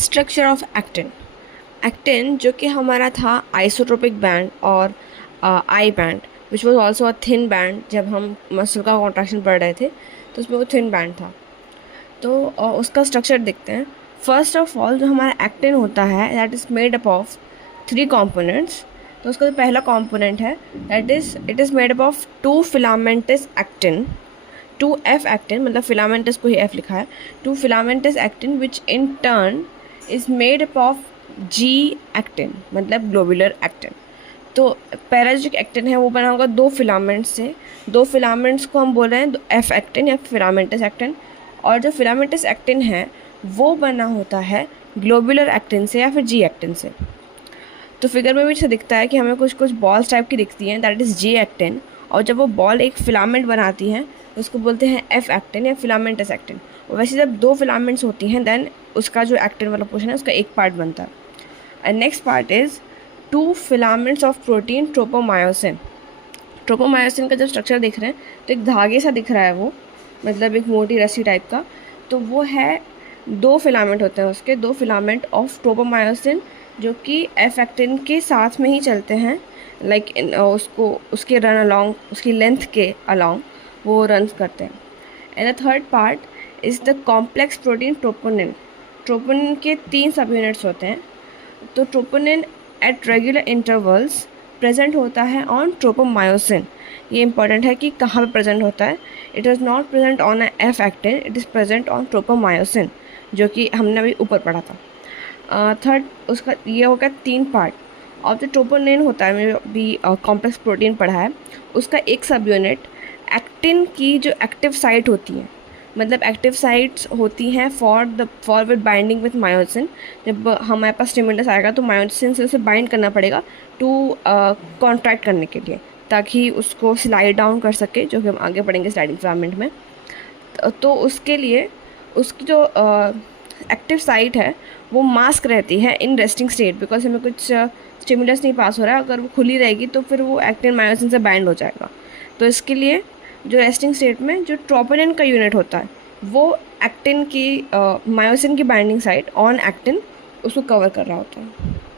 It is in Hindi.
Structure of actin. एक्टिन जो कि हमारा था आइसोट्रोपिक बैंड और I band which was also a thin band. जब हम मसल का कॉन्ट्रैक्शन पढ़ रहे थे तो उसमें वो थिन बैंड था। तो उसका स्ट्रक्चर देखते हैं। फर्स्ट ऑफ ऑल जो हमारा एक्टिन होता है that is made up of 3 components. तो उसका जो पहला कंपोनेंट है it is made up of 2 filamentous actin, 2F actin, मतलब फिलामेंटस को ही F लिखा है, 2 filamentous actin which in turn is made up of G actin, मतलब ग्लोबुलर एक्टिन। तो पैराजिटिक एक्टिन है वो बना होगा 2 फिलामेंट्स से। 2 फिलामेंट्स को हम बोल रहे हैं F एक्टिन या फिलामेंटस एक्टिन, और जो फिलामेंटस एक्टिन है वो बना होता है ग्लोबुलर एक्टिन से या फिर G एक्टिन से। तो फिगर में भी से दिखता है कि हमें कुछ कुछ बॉल्स टाइप की दिखती हैं, दैट इज़ G एक्टिन, और जब वो बॉल एक फिलामेंट बनाती हैं तो उसको बोलते हैं F एक्टिन या फिलामेंटस एक्टिन। और वैसे जब 2 फिलामेंट्स होती हैं देन उसका जो एक्टिन वाला पोर्शन है उसका एक पार्ट बनता है। And next part is 2 filaments of protein tropomyosin. Tropomyosin का जो स्ट्रक्चर देख रहे हैं तो एक धागे सा दिख रहा है वो, मतलब एक मोटी रस्सी टाइप का। तो वो है 2 फिलामेंट होते हैं उसके, 2 फिलामेंट ऑफ ट्रोपोमायोसिन जो कि एफ एक्टिन के साथ में ही चलते हैं, लाइक उसको उसके रन अलॉन्ग, उसकी लेंथ के अलॉन्ग वो रन करते हैं। And the third part is the complex protein troponin. Troponin के 3 सब यूनिट्स होते हैं। तो troponin at regular intervals present होता है ऑन ट्रोपोमायोसिन। ये इंपॉर्टेंट है कि कहाँ पे प्रेजेंट होता है। It is not present on F actin, it is present on tropomyosin, जो कि हमने अभी ऊपर पढ़ा था। थर्ड उसका ये होगा 3 पार्ट। और जो ट्रोपोनिन होता है, मैंने भी कॉम्प्लेक्स प्रोटीन पढ़ा है, उसका एक सब यूनिट एक्टिन की जो एक्टिव साइट होती है, मतलब एक्टिव साइट्स होती हैं फॉरवर्ड बाइंडिंग विथ मायोसिन। जब हमारे पास स्टिमुलस आएगा तो मायोसिन से उसे बाइंड करना पड़ेगा टू कॉन्ट्रैक्ट करने के लिए, ताकि उसको स्लाइड डाउन कर सके, जो कि हम आगे पढ़ेंगे स्लाइडिंग फिलामेंट में। तो उसके लिए उसकी जो एक्टिव साइट है वो मास्क रहती है इन रेस्टिंग स्टेट, बिकॉज हमें कुछ स्टिमुलस नहीं पास हो रहा है। अगर वो खुली रहेगी तो फिर वो एक्टिन मायोसिन से बाइंड हो जाएगा। तो इसके लिए जो रेस्टिंग स्टेट में जो ट्रोपोनिन का यूनिट होता है वो एक्टिन की मायोसिन की बाइंडिंग साइट ऑन एक्टिन उसको कवर कर रहा होता है।